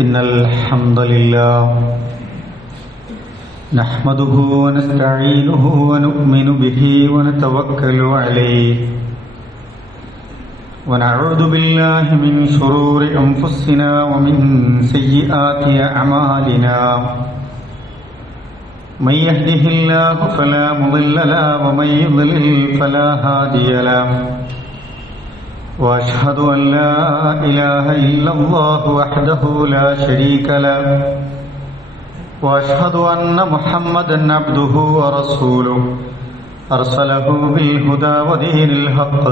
إن الحمد لله نحمده ونستعينه ونؤمن به ونتوكل عليه ونعوذ بالله من شرور أنفسنا ومن سيئات أعمالنا من يهده الله فلا مضل له ومن يضلل فلا هادي له وأشهد أن لا إله إلا الله وحده لا شريك له وأشهد أن محمدا عبده ورسوله أرسله بالهدى ودين الحق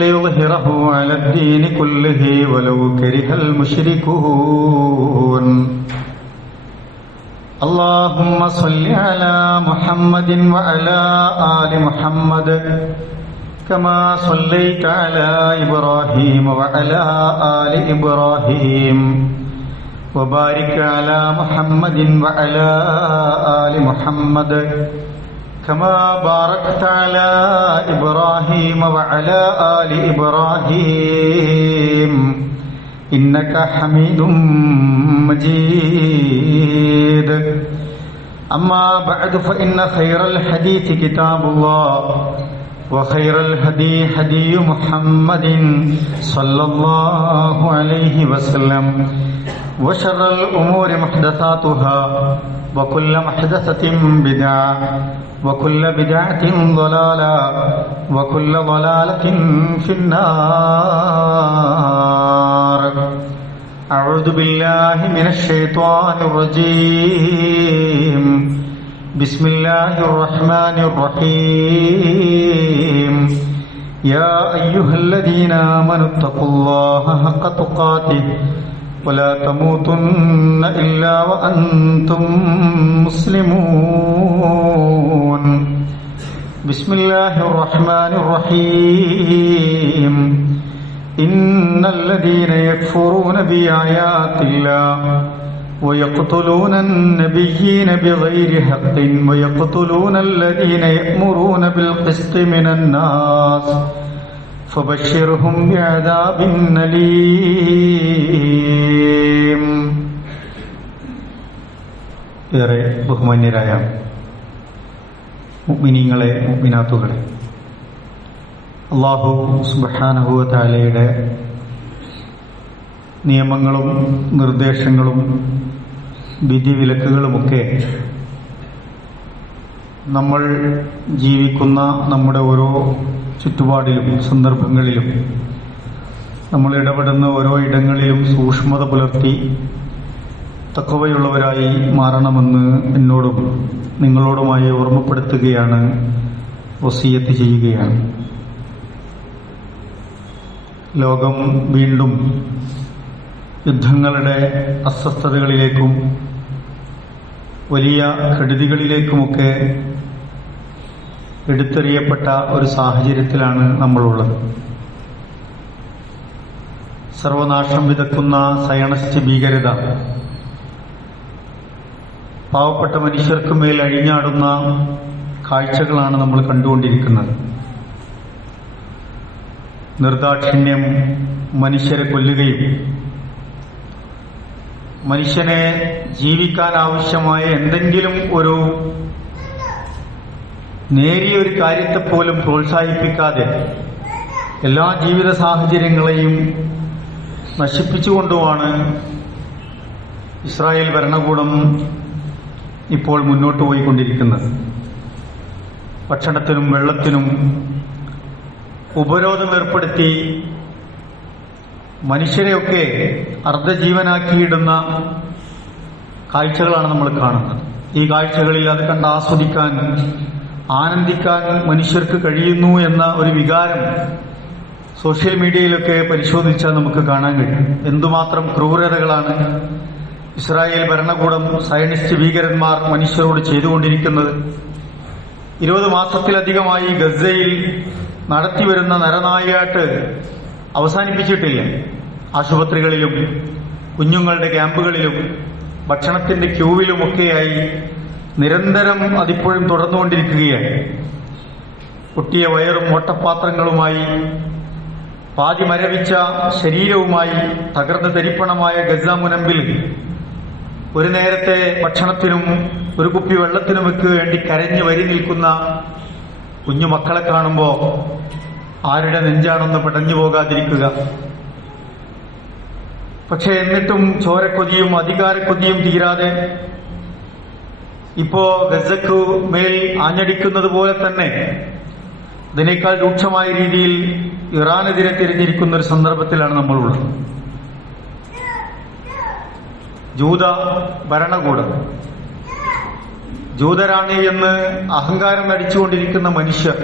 ليظهره على الدين كله ولو كره المشركون اللهم صل على محمد وعلى آل محمد كما صليت على إبراهيم وعلى آل إبراهيم وبارك على محمد وعلى آل محمد كما باركت على إبراهيم وعلى آل إبراهيم إنك حميد مجيد أما بعد فإن خير الحديث كتاب الله وخير الهدي هدي محمد صلى الله عليه وسلم وشر الأمور محدثاتها وكل محدثة بدعة وكل بدعة ضلالة وكل ضلالة في النار أعوذ بالله من الشيطان الرجيم بسم الله الرحمن الرحيم يا أيها الذين آمنوا اتقوا الله حق تقاته ولا تموتن إلا وأنتم مسلمون بسم الله الرحمن الرحيم إن الذين يكفرون بآيات الله ويقتلون النبيين بغير حق ويقتلون الذين يأمرون بالقسط من الناس فبشرهم بعذاب أليم. ഏറെ ബഹുമാന്യരായ മുഅ്മിനീങ്ങളെ മുഅ്മിനാത്തുകളെ, അല്ലാഹു സുബ്ഹാനഹു വ തആലയുടെ നിയമങ്ങളും നിർദ്ദേശങ്ങളും വിധിവിലക്കുകളുമൊക്കെ നമ്മൾ ജീവിക്കുന്ന നമ്മുടെ ഓരോ ചുറ്റുപാടിലും സന്ദർഭങ്ങളിലും നമ്മൾ ഇടപെടുന്ന ഓരോ ഇടങ്ങളിലും സൂക്ഷ്മത പുലർത്തി തഖ്വയുള്ളവരായി മാറണമെന്ന് എന്നോടും നിങ്ങളോടുമായി ഓർമ്മപ്പെടുത്തുകയാണ്, വസിയത്ത് ചെയ്യുകയാണ്. ലോകം വീണ്ടും യുദ്ധങ്ങളുടെ അസ്വസ്ഥതകളിലേക്കും വലിയ കെടുതികളിലേക്കുമൊക്കെ എടുത്തെറിയപ്പെട്ട ഒരു സാഹചര്യത്തിലാണ് നമ്മളുള്ളത്. സർവനാശം വിതക്കുന്ന സയണിസ്റ്റ് ഭീകരത പാവപ്പെട്ട മനുഷ്യർക്ക് മേൽ അഴിഞ്ഞാടുന്ന കാഴ്ചകളാണ് നമ്മൾ കണ്ടുകൊണ്ടിരിക്കുന്നത്. നിർദാക്ഷിണ്യം മനുഷ്യരെ കൊല്ലുകയും മനുഷ്യനെ ജീവിക്കാൻ ആവശ്യമായ എന്തെങ്കിലും ഒരു നേരിയൊരു കാര്യത്തെപ്പോലും പ്രോത്സാഹിപ്പിക്കാതെ എല്ലാ ജീവിത സാഹചര്യങ്ങളെയും നശിപ്പിച്ചുകൊണ്ടുമാണ് ഇസ്രായേൽ ഭരണകൂടം ഇപ്പോൾ മുന്നോട്ട് പോയിക്കൊണ്ടിരിക്കുന്നത്. ഭക്ഷണത്തിനും വെള്ളത്തിനും ഉപരോധം ഏർപ്പെടുത്തി മനുഷ്യരെയൊക്കെ അർദ്ധജീവനാക്കിയിടുന്ന കാഴ്ചകളാണ് നമ്മൾ കാണുന്നത്. ഈ കാഴ്ചകളിൽ അത് കണ്ട് ആസ്വദിക്കാൻ, ആനന്ദിക്കാൻ മനുഷ്യർക്ക് കഴിയുന്നു എന്ന ഒരു വികാരം സോഷ്യൽ മീഡിയയിലൊക്കെ പരിശോധിച്ചാൽ നമുക്ക് കാണാൻ കഴിയും. എന്തുമാത്രം ക്രൂരതകളാണ് ഇസ്രായേൽ ഭരണകൂടം, സയണിസ്റ്റ് ഭീകരന്മാർ മനുഷ്യരോട് ചെയ്തുകൊണ്ടിരിക്കുന്നത്. 20 മാസത്തിലധികമായി ഗസയിൽ നടത്തിവരുന്ന നരനായാട്ട് അവസാനിപ്പിച്ചിട്ടില്ല. ആശുപത്രികളിലും കുഞ്ഞുങ്ങളുടെ ക്യാമ്പുകളിലും ഭക്ഷണത്തിന്റെ ക്യൂവിലുമൊക്കെയായി നിരന്തരം അതിപ്പോഴും തുടർന്നുകൊണ്ടിരിക്കുകയാണ്. പൊട്ടിയ വയറും ഓട്ടപാത്രങ്ങളുമായി പാതി മരവിച്ച ശരീരവുമായി തകർന്ന് തരിപ്പണമായ ഗസ മുനമ്പിൽ ഒരു നേരത്തെ ഭക്ഷണത്തിനും ഒരു കുപ്പി വെള്ളത്തിനുമൊക്കെ വേണ്ടി കരഞ്ഞു വരി നിൽക്കുന്ന കുഞ്ഞു മക്കളെ കാണുമ്പോൾ ആരുടെ നെഞ്ചാണൊന്ന് പിടഞ്ഞു പോകാതിരിക്കുക. പക്ഷെ എന്നിട്ടും ചോരക്കൊതിയും അധികാരക്കൊതിയും തീരാതെ ഇപ്പോ ഗസക്ക് മേൽ ആഞ്ഞടിക്കുന്നത് പോലെ തന്നെ ഇതിനേക്കാൾ രൂക്ഷമായ രീതിയിൽ ഇറാനെതിരെ തിരിഞ്ഞിരിക്കുന്ന ഒരു സന്ദർഭത്തിലാണ് നമ്മളുള്ളത്. ജൂത ഭരണകൂടം, ജൂതരാണ് എന്ന് അഹങ്കാരം നടിച്ചുകൊണ്ടിരിക്കുന്ന മനുഷ്യർ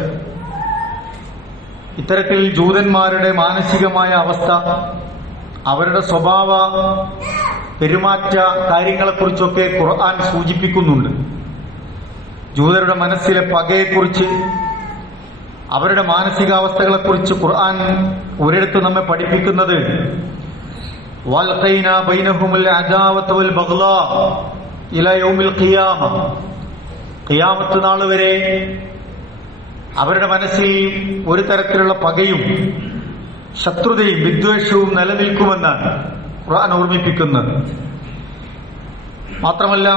ഇത്തരത്തിൽ ജൂതന്മാരുടെ മാനസികമായ അവസ്ഥ, അവരുടെ സ്വഭാവ പെരുമാറ്റ കാര്യങ്ങളെക്കുറിച്ചൊക്കെ ഖുർആൻ സൂചിപ്പിക്കുന്നുണ്ട്. ജൂതരുടെ മനസ്സിലെ പകയെക്കുറിച്ച്, അവരുടെ മാനസികാവസ്ഥകളെക്കുറിച്ച് ഖുർആൻ ഒരിടത്ത് നമ്മെ പഠിപ്പിക്കുന്നത് വൽഖൈനാ ബൈനഹുമുൽ അദാവത വൽ ബഗ്ളാ ഇലാ യൗമിൽ ഖിയാമ, ഖിയാമത്ത് നാൾ വരെ അവരുടെ മനസ്സിൽ ഒരു തരത്തിലുള്ള പകയും ശത്രുതയും വിദ്വേഷവും നിലനിൽക്കുമെന്നാണ് ഖുർആൻ ഓർമ്മിപ്പിക്കുന്നത്. മാത്രമല്ല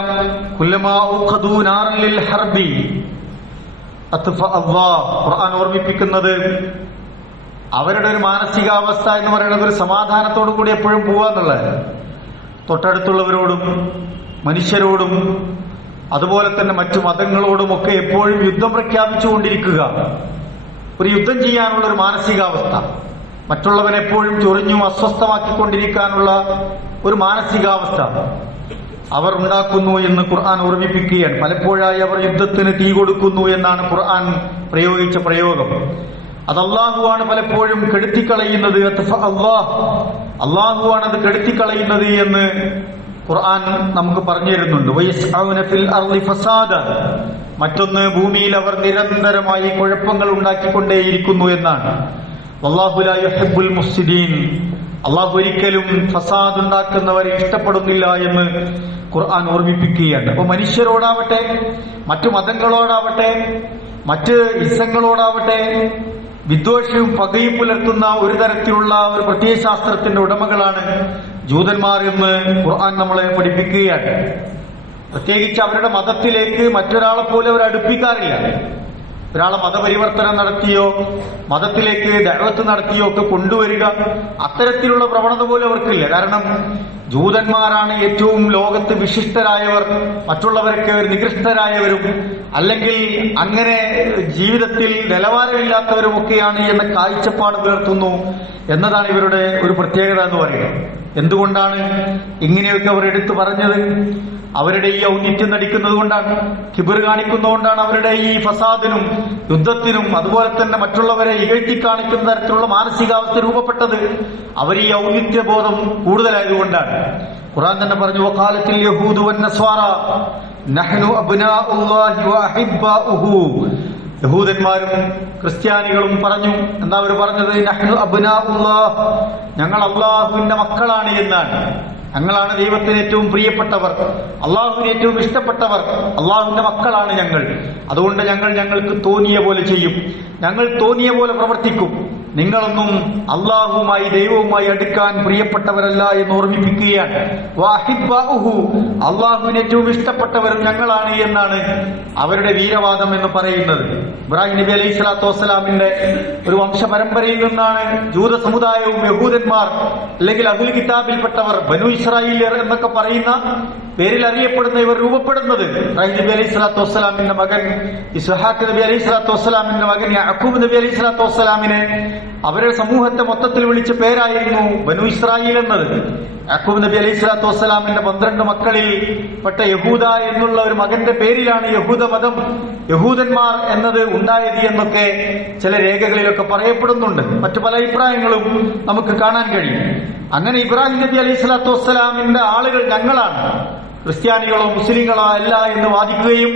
കുല്ലമാ ഊഖദൂ നാറൻ ലിൽ ഹർബി അത്ഫഅ അല്ലാഹ്, ഖുർആൻ ഓർമ്മിപ്പിക്കുന്നത് അവരുടെ ഒരു മാനസികാവസ്ഥ എന്ന് പറയുന്നത് ഒരു സമാധാനത്തോടു കൂടി എപ്പോഴും പോവാന്നുള്ളത്. തൊട്ടടുത്തുള്ളവരോടും മനുഷ്യരോടും അതുപോലെ തന്നെ മറ്റു മതങ്ങളോടുമൊക്കെ എപ്പോഴും യുദ്ധം പ്രഖ്യാപിച്ചുകൊണ്ടിരിക്കുക, ഒരു യുദ്ധം ചെയ്യാനുള്ള ഒരു മാനസികാവസ്ഥ, മറ്റുള്ളവനെ എപ്പോഴും ചൊറിഞ്ഞും അസ്വസ്ഥമാക്കിക്കൊണ്ടിരിക്കാനുള്ള ഒരു മാനസികാവസ്ഥ അവർ ഉണ്ടാക്കുന്നു എന്ന് ഖുർആൻ ഓർമ്മിപ്പിക്കുകയാണ്. പലപ്പോഴായി അവർ യുദ്ധത്തിന് തീ കൊടുക്കുന്നു എന്നാണ് ഖുർആൻ പ്രയോഗിച്ച പ്രയോഗം. അത് അള്ളാഹുവാണ് പലപ്പോഴും കെടുത്തിക്കളയുന്നത്, അള്ളാഹുവാണ് അത് കെടുത്തിക്കളയുന്നത് എന്ന് ഖുർആൻ നമുക്ക് പറഞ്ഞു തരുന്നുണ്ട്. വയസ്അൗന ഫിൽ അർളി ഫസാദ, മറ്റൊന്ന് ഭൂമിയിൽ അവർ നിരന്തരമായി കുഴപ്പങ്ങൾ ഉണ്ടാക്കിക്കൊണ്ടേയിരിക്കുന്നു എന്നാണ്. വല്ലാഹു ലാ യുഹിബ്ബുൽ മുഫ്സിദീൻ, അള്ളാഹു ഒരിക്കലും ഫസാദ് ഉണ്ടാക്കുന്നവരെ ഇഷ്ടപ്പെടുന്നില്ല എന്ന് ഖുർആൻ ഓർമ്മിപ്പിക്കുകയാണ്. അപ്പൊ മനുഷ്യരോടാവട്ടെ, മറ്റു മതങ്ങളോടാവട്ടെ, മറ്റ് ഇസങ്ങളോടാവട്ടെ വിദ്വേഷവും പകയും പുലർത്തുന്ന ഒരു തരത്തിലുള്ള ഒരു പ്രത്യയശാസ്ത്രത്തിന്റെ ഉടമകളാണ് ജൂതന്മാർ എന്ന് ഖുർആൻ നമ്മളെ പഠിപ്പിക്കുകയാണ്. പ്രത്യേകിച്ച് അവരുടെ മതത്തിലേക്ക് മറ്റൊരാളെ പോലെ അവർ അടുപ്പിക്കാറില്ല. ഒരാളെ മതപരിവർത്തനം നടത്തിയോ മതത്തിലേക്ക് ദഅവത്ത് നടത്തിയോ ഒക്കെ കൊണ്ടുവരിക, അത്തരത്തിലുള്ള പ്രവണത പോലും അവർക്കില്ല. കാരണം ജൂതന്മാരാണ് ഏറ്റവും ലോകത്ത് വിശിഷ്ടരായവർ, മറ്റുള്ളവരൊക്കെ ഒരു നികൃഷ്ടരായവരും അല്ലെങ്കിൽ അങ്ങനെ ജീവിതത്തിൽ നിലവാരമില്ലാത്തവരുമൊക്കെയാണ് എന്ന കാഴ്ചപ്പാട് പുലർത്തുന്നു എന്നതാണ് ഇവരുടെ ഒരു പ്രത്യേകത എന്ന് പറയുന്നത്. എന്തുകൊണ്ടാണ് ഇങ്ങനെയൊക്കെ അവർ എടുത്തു പറഞ്ഞത്? അവരുടെ ഈ ഔന്നിത്യം നടിക്കുന്നത് കൊണ്ടാണ്, കിബിർ കാണിക്കുന്നതുകൊണ്ടാണ് അവരുടെ ഈ ഫസാദിനും യുദ്ധത്തിനും അതുപോലെ തന്നെ മറ്റുള്ളവരെ ഇകഴ്ത്തി കാണിക്കുന്ന തരത്തിലുള്ള മാനസികാവസ്ഥ രൂപപ്പെട്ടത്. അവർ ഈ ഔന്നിത്യബോധം കൂടുതലായതുകൊണ്ടാണ്. ഖുർആൻ തന്നെ പറഞ്ഞു, വഖാലത്തിൽ യഹൂദു വന്നസ്വാറ നഹ്നു അബ്നാഉല്ലാഹി വഅഹിബ്ബാഉഹു, യഹൂദന്മാരും ക്രിസ്ത്യാനികളും പറഞ്ഞു. എന്താ അവർ പറഞ്ഞത്? നഹ്നു അബ്നാഉല്ലാഹ്, ഞങ്ങൾ അള്ളാഹുവിന്റെ മക്കളാണ് എന്നാണ്. ഞങ്ങളാണ് ദൈവത്തിന് ഏറ്റവും പ്രിയപ്പെട്ടവർ, അള്ളാഹുവിന് ഏറ്റവും ഇഷ്ടപ്പെട്ടവർ, അള്ളാഹുവിന്റെ മക്കളാണ് ഞങ്ങൾ. അതുകൊണ്ട് ഞങ്ങൾക്ക് തോന്നിയ പോലെ ചെയ്യും, ഞങ്ങൾ തോന്നിയ പോലെ പ്രവർത്തിക്കും. നിങ്ങളൊന്നും അള്ളാഹുവുമായി ദൈവവുമായി അടുക്കാൻ പ്രിയപ്പെട്ടവരല്ല എന്ന് ഓർമ്മിപ്പിക്കുകയാണ്. വഅഹിബ്ബാഉഹു, അള്ളാഹുവിന് ഏറ്റവും ഇഷ്ടപ്പെട്ടവരും ഞങ്ങളാണ് എന്നാണ് അവരുടെ വീരവാദം എന്ന് പറയുന്നത്. ഇബ്രാഹിം നബി അലൈഹി സ്വലാത്തു വസ്സലാമിന്റെ ഒരു വംശപരമ്പരയിൽ നിന്നാണ് ജൂത സമുദായവും യഹൂദന്മാർ അല്ലെങ്കിൽ അഹ്ലുൽ കിതാബിൽപ്പെട്ടവർ, ബനു ഇസ്രായേലിയർ എന്നൊക്കെ പറയുന്ന പേരിൽ അറിയപ്പെടുന്ന ഇവർ രൂപപ്പെടുന്നത്. ഇബ്രാഹിം നബി അലൈഹി സ്വലാത്തു വസ്സലാമിന്റെ മകൻ ഇസ്ഹാഖ് നബി അലൈഹി സ്വലാത്തു വസ്സലാമിന്റെ മകൻ യാഖൂബ് നബി അലൈഹി സ്വലാത്തു വസ്സലാമിനെ അവരുടെ സമൂഹത്തെ മൊത്തത്തിൽ വിളിച്ച പേരായിരുന്നു ബനു ഇസ്രായേൽ എന്നത്. യാഖൂബ് നബി അലൈഹി സ്വലാത്തു വസ്സലാമിന്റെ 12 മക്കളിൽ പെട്ട യഹൂദ എന്നുള്ള ഒരു മകന്റെ പേരിലാണ് യഹൂദ മതം, യഹൂദന്മാർ എന്നത് ഉണ്ടായത് എന്നൊക്കെ ചില രേഖകളിലൊക്കെ പറയപ്പെടുന്നുണ്ട്. മറ്റു പല അഭിപ്രായങ്ങളും നമുക്ക് കാണാൻ കഴിയും. അങ്ങനെ ഇബ്രാഹിം നബി അലൈഹി സ്വലാത്തു വസ്സലാമിന്റെ ആളുകൾ ഞങ്ങളാണ്, ക്രിസ്ത്യാനികളോ മുസ്ലിങ്ങളോ അല്ല എന്ന് വാദിക്കുകയും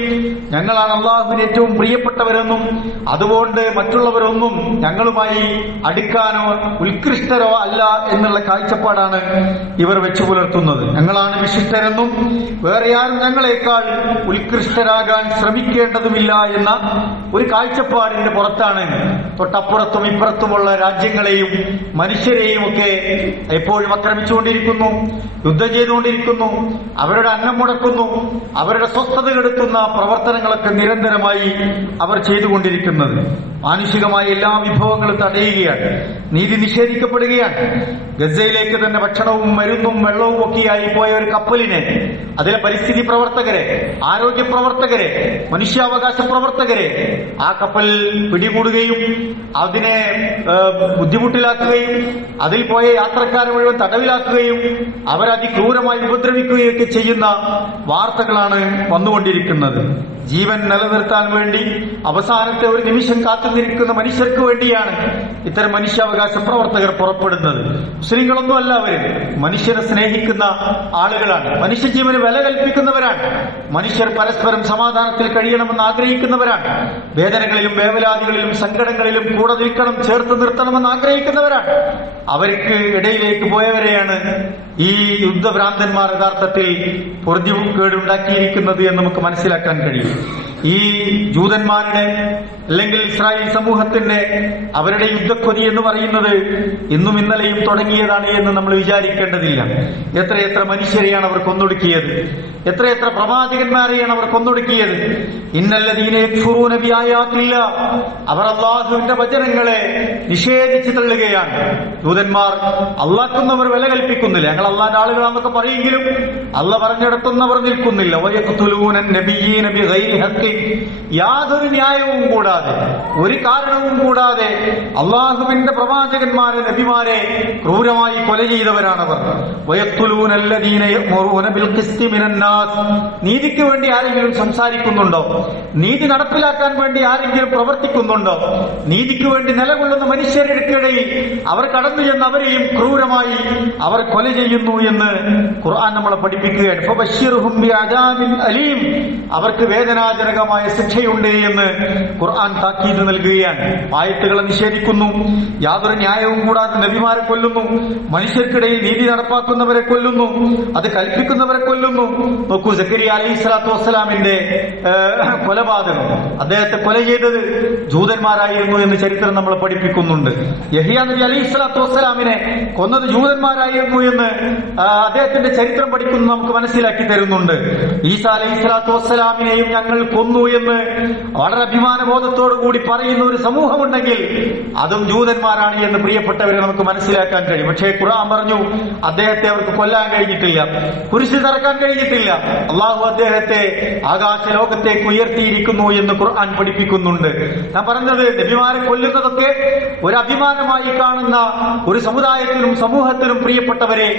ഞങ്ങളാണ് അള്ളാഹുവിന് ഏറ്റവും പ്രിയപ്പെട്ടവരെന്നും അതുകൊണ്ട് മറ്റുള്ളവരൊന്നും ഞങ്ങളുമായി അടുക്കാനോ ഉത്കൃഷ്ടരോ അല്ല എന്നുള്ള കാഴ്ചപ്പാടാണ് ഇവർ വെച്ചു പുലർത്തുന്നത്. ഞങ്ങളാണ് വിശിഷ്ടരെന്നും വേറെ ആരും ഞങ്ങളെക്കാൾ ഉത്കൃഷ്ടരാകാൻ ശ്രമിക്കേണ്ടതുമില്ല എന്ന ഒരു കാഴ്ചപ്പാടിന്റെ പുറത്താണ് തൊട്ടപ്പുറത്തും ഇപ്പുറത്തുമുള്ള രാജ്യങ്ങളെയും മനുഷ്യരെയും ഒക്കെ എപ്പോഴും ആക്രമിച്ചുകൊണ്ടിരിക്കുന്നു, യുദ്ധം ചെയ്തുകൊണ്ടിരിക്കുന്നു, അവരുടെ അന്നം മുടക്കുന്നു, അവരുടെ സ്വസ്ഥത കെടുത്തുന്ന പ്രവർത്തനങ്ങളൊക്കെ നിരന്തരമായി അവർ ചെയ്തുകൊണ്ടിരിക്കുന്നത്. മാനുഷികമായ എല്ലാ വിഭവങ്ങളും തടയുകയാണ്, നീതി നിഷേധിക്കപ്പെടുകയാണ്. ഗസയിലേക്ക് തന്നെ ഭക്ഷണവും മരുന്നും വെള്ളവും ഒക്കെയായി പോയ ഒരു കപ്പലിനെ, അതിലെ പരിസ്ഥിതി പ്രവർത്തകരെ, ആരോഗ്യ പ്രവർത്തകരെ, മനുഷ്യാവകാശ പ്രവർത്തകരെ ആ കപ്പൽ പിടികൂടുകയും അതിനെ ബുദ്ധിമുട്ടിലാക്കുകയും അതിൽ പോയ യാത്രക്കാരെ മുഴുവൻ തടവിലാക്കുകയും അവരതിക്രൂരമായി ഉപദ്രവിക്കുകയൊക്കെ ചെയ്യുന്ന വാർത്തകളാണ് വന്നുകൊണ്ടിരിക്കുന്നത്. ജീവൻ നിലനിർത്താൻ വേണ്ടി അവസാനത്തെ ഒരു നിമിഷം കാത്തുനിൽക്കുന്ന മനുഷ്യർക്ക് വേണ്ടിയാണ് ഇത്തരം മനുഷ്യാവകാശ പ്രവർത്തകർ പുറപ്പെടുന്നത്. മുസ്ലിങ്ങളൊന്നും അല്ല അവര്, മനുഷ്യരെ സ്നേഹിക്കുന്ന ആളുകളാണ്, മനുഷ്യജീവന് വില കൽപ്പിക്കുന്നവരാണ്, മനുഷ്യർ പരസ്പരം സമാധാനത്തിൽ കഴിയണമെന്ന് ആഗ്രഹിക്കുന്നവരാണ്, വേദനകളിലും വേവലാതികളിലും സങ്കടങ്ങളിലും കൂടെ നിൽക്കണം, ചേർത്ത് നിർത്തണമെന്ന് ആഗ്രഹിക്കുന്നവരാണ്. അവർക്ക് ഇടയിലേക്ക് പോയവരെയാണ് ഈ യുദ്ധഭ്രാന്തന്മാർ യഥാർത്ഥത്തിൽ പൊറുതികേടുണ്ടാക്കിയിരിക്കുന്നത് എന്ന് നമുക്ക് മനസ്സിലാക്കാൻ കഴിയും. ഈ ജൂതന്മാരുടെ അല്ലെങ്കിൽ ഇസ്രായേൽ സമൂഹത്തിന്റെ അവരുടെ യുദ്ധക്കൊതി എന്ന് പറയുന്നത് ഇന്നും ഇന്നലെയും തുടങ്ങിയതാണ് എന്ന് നമ്മൾ വിചാരിക്കേണ്ടതില്ല. എത്രയെത്ര മനുഷ്യരെയാണ് അവർ കൊന്നൊടുക്കിയത്, എത്രയെത്ര പ്രവാചകന്മാരെയാണ് അവർ കൊന്നൊടുക്കിയത്. ഇന്നല്ലദീന യക്ഫുറൂന ബിആയാത്തില്ല, അവർ അല്ലാഹുവിന്റെ വചനങ്ങളെ നിഷേധിച്ചു തള്ളുകയാണ്. ജൂതന്മാർ അല്ലാഹുവിനവർ വില കൽപ്പിക്കുന്നില്ല, ഞങ്ങൾ അല്ലാഹുവിന്റെ ആളുകളാണെന്നൊക്കെ പറയുമെങ്കിലും അല്ലാഹ് പറഞ്ഞിടത്തുന്നവർ നിൽക്കുന്നില്ല. വയഖ്തുലൂന നബിയ്യീന ബിഗൈരി ഹഖ്, യാതൊരു ന്യായവും കൂടാതെ, ഒരു കാരണവും കൂടാതെ അള്ളാഹുവിന്റെ പ്രവാചകന്മാരെ, നബിമാരെ ക്രൂരമായി കൊല ചെയ്തവരാണവർ. വയഖ്തുലൂനല്ലദീന യഅ്മുറൂന ബിൽ ഖിസ്തി മിനന്നാസ്, നീതിക്ക് വേണ്ടി ആരെങ്കിലും സംസാരിക്കുന്നുണ്ടോ? നീതി നടപ്പിലാക്കാൻ വേണ്ടി ആരെങ്കിലും പ്രവർത്തിക്കുന്നുണ്ടോ? നീതിക്ക് വേണ്ടി നിലകൊള്ളുന്ന മനുഷ്യർക്കിടയിൽ അവർ കടന്നു ചെന്ന് അവരെയും ക്രൂരമായി അവർ കൊല ചെയ്യുന്നു എന്ന് ഖുർആൻ നമ്മളെ പഠിപ്പിക്കുകയാണ്. ഫബശ്ശിർഹും ബിഅദാബിൻ അലീം, അവർക്ക് വേദനാജനകമായ ശിക്ഷയുണ്ട് എന്ന് ഖുർആൻ താക്കീത് നൽകുകയാണ്. ആയത്തുകളെ നിഷേധിക്കുന്നു, യാതൊരു ന്യായവും കൂടാതെ നബിമാരെ കൊല്ലുന്നു, മനുഷ്യർക്കിടയിൽ നീതി നടപ്പാക്കുന്നവരെ കൊല്ലുന്നു, അത് കൽപ്പിക്കുന്നവരെ കൊല്ലുന്നു. നോക്കൂ, സക്കരിയ അലൈഹിസ്സലാത്തു വസ്സലാമിന്റെ കൊലപാതകം, അദ്ദേഹത്തെ കൊല ചെയ്തത് ജൂതന്മാരായിരുന്നു എന്ന് ചരിത്രം നമ്മളെ പഠിപ്പിക്കുന്നുണ്ട്. യഹിയ നബി അലൈഹിസ്സലാത്തു വസ്സലാമിനെ കൊന്നത് ജൂതന്മാരായിരുന്നു എന്ന് അദ്ദേഹത്തിന്റെ ചരിത്രം പഠിക്കുന്നത് നമുക്ക് മനസ്സിലാക്കി തരുന്നുണ്ട്. ഈസാ അലൈഹിസ്സലാത്തു വസ്സലാമിനെയും ഞങ്ങൾ കൊന്നു എന്ന് വളരെ അഭിമാനബോധത്തോടു കൂടി പറയുന്ന ഒരു സമൂഹമുണ്ടെങ്കിൽ അതും ജൂതന്മാരാണ് എന്ന് പ്രിയപ്പെട്ടവരെ നമുക്ക് മനസ്സിലാക്കാൻ കഴിയും. പക്ഷേ ഖുർആൻ പറഞ്ഞു അദ്ദേഹത്തെ അവർക്ക് കൊല്ലാൻ കഴിഞ്ഞിട്ടില്ല, കുരിശിൽ തറക്കാൻ കഴിഞ്ഞിട്ടില്ല. അള്ളാഹു അദ്ദേഹത്തെ ആകാശ ലോകത്തേക്ക് ഉയർത്തിയിരിക്കുന്നു എന്ന് ഖുർആൻ പഠിപ്പിക്കുന്നുണ്ട്. ഞാൻ പറഞ്ഞത്, നബിമാരെ കൊല്ലുന്നതൊക്കെ ഒരു അഭിമാനമായി കാണുന്ന ഒരു സമുദായത്തിനും സമൂഹത്തിനും പ്രിയപ്പെട്ടവരെ,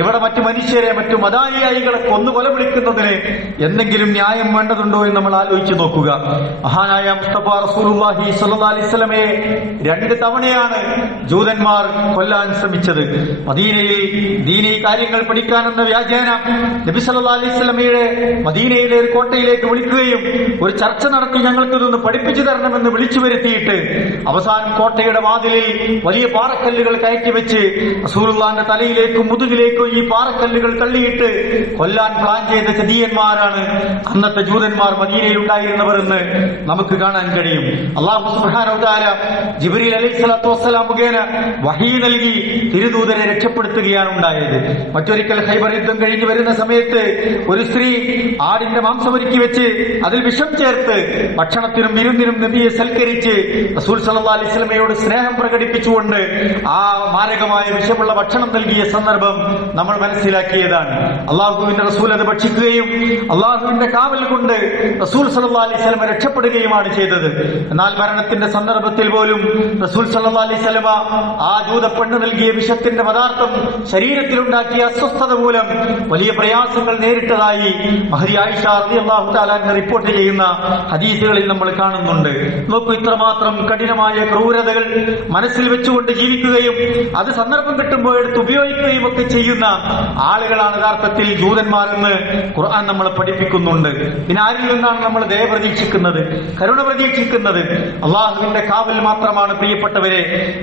ഇവിടെ മറ്റു മനുഷ്യരെ, മറ്റു മതാനുയായികളെ കൊന്നു കൊല വിളിക്കുന്നതിന് എന്തെങ്കിലും ന്യായം വേണ്ടതുണ്ടോ എന്ന് നമ്മൾ ആലോചിച്ച് നോക്കുക. മഹാനായ മുസ്തഫ റസൂലുള്ളാഹി സ്വല്ലല്ലാഹി അലൈഹി വസല്ലമയെ 2 തവണയാണ് ജൂതന്മാർ കൊല്ലാൻ ശ്രമിച്ചത്. മദീനയിൽ ദീനീ കാര്യങ്ങൾ പഠിക്കാനെന്ന വ്യാജേന നബി സല്ലല്ലാഹി അലൈഹി വസല്ലമയുടെ മദീനയിലെ ഒരു കോട്ടയിലേക്ക് വിളിക്കുകയും ഒരു ചർച്ച നടത്തി ഞങ്ങൾക്കിതൊന്ന് പഠിപ്പിച്ചു തരണമെന്ന് വിളിച്ചു വരുത്തിയിട്ട് അവസാനം കോട്ടയുടെ വാതിലിൽ വലിയ പാറക്കല്ലുകൾ കയറ്റി വെച്ച് റസൂലുള്ളാഹിന്റെ തലയിലേക്കും മുതുകിലേക്കും ഈ പാറക്കല്ലുകൾ തള്ളിയിട്ട് കൊല്ലാൻ പ്ലാൻ ചെയ്ത ചതിയന്മാരാണ് അന്നത്തെ ജൂതന്മാർ മദീനയിൽ ഉണ്ടായിരുന്നവർ എന്ന് നമുക്ക് കാണാൻ കഴിയും. അല്ലാഹു സുബ്ഹാനഹു വ തആല ജിബ്രീൽ അലൈഹിസ്സലാത്തു വസ്സലാം മുഖേന വഹീ നൽകി തിരുദൂതരെ രക്ഷപ്പെടുത്തുകയാണ് ഉണ്ടായത്. മറ്റൊരിക്കൽ ഖൈബർ യുദ്ധം കഴിഞ്ഞു വരുന്ന സമയത്ത് ഒരു സ്ത്രീ ആടിന്റെ മാംസമൊരുക്കി വെച്ച് അതിൽ വിഷം ചേർത്ത് ഭക്ഷണത്തിനും വിരുന്നിനും നബിയെ സൽക്കരിച്ച് റസൂൽ സല്ലല്ലാഹു അലൈഹി വസല്ലമയോട് സ്നേഹം പ്രകടിപ്പിച്ചുകൊണ്ട് ആ മാരകമായ വിഷമുള്ള ഭക്ഷണം നൽകിയ സന്ദർഭം നമ്മൾ മനസ്സിലാക്കിയതാണ്. അള്ളാഹുവിന്റെ റസൂൽ അത് ഭക്ഷിക്കുകയും അള്ളാഹുവിന്റെ കാവൽ കൊണ്ട് റസൂൽ സല്ലല്ലാഹു അലൈഹി വസല്ലമ രക്ഷപ്പെടുകയുമാണ് ചെയ്തത്. എന്നാൽ മരണത്തിന്റെ സന്ദർഭത്തിൽ പോലും റസൂൽ സല്ലല്ലാഹു അലൈഹി വസല്ലമ ആ ജൂതപ്പെണ്ണ് നൽകിയ വിഷത്തിന്റെ പദാർത്ഥം ശരീരത്തിലുണ്ടാക്കിയ അസ്വസ്ഥത മൂലം വലിയ പ്രയാസങ്ങൾ നേരിട്ടതായി മഹദി ആയിഷ റളിയല്ലാഹു തആല റിപ്പോർട്ട് ചെയ്യുന്ന ഹദീസുകളിൽ നമ്മൾ കാണുന്നുണ്ട്. നോക്കൂ, ഇത്രമാത്രം കഠിനമായ ക്രൂരതകൾ മനസ്സിൽ വെച്ചുകൊണ്ട് ജീവിക്കുകയും അത് സന്ദർഭം കിട്ടുമ്പോൾ എടുത്ത് ഉപയോഗിക്കുകയും ഒക്കെ ചെയ്യുന്ന ആളുകളാണ് യഥാർത്ഥത്തിൽ ജൂതന്മാരെന്ന് ഖുർആൻ നമ്മളെ പഠിപ്പിക്കുന്നുണ്ട്. പിന്നെ ആരിൽ നിന്നാണ് നമ്മൾ ദയ പ്രതീക്ഷിക്കുന്നത്, കരുണ പ്രതീക്ഷിക്കുന്നത്? അള്ളാഹുവിന്റെ കാവൽ മാത്രമാണ് പ്രിയപ്പെട്ടവരെ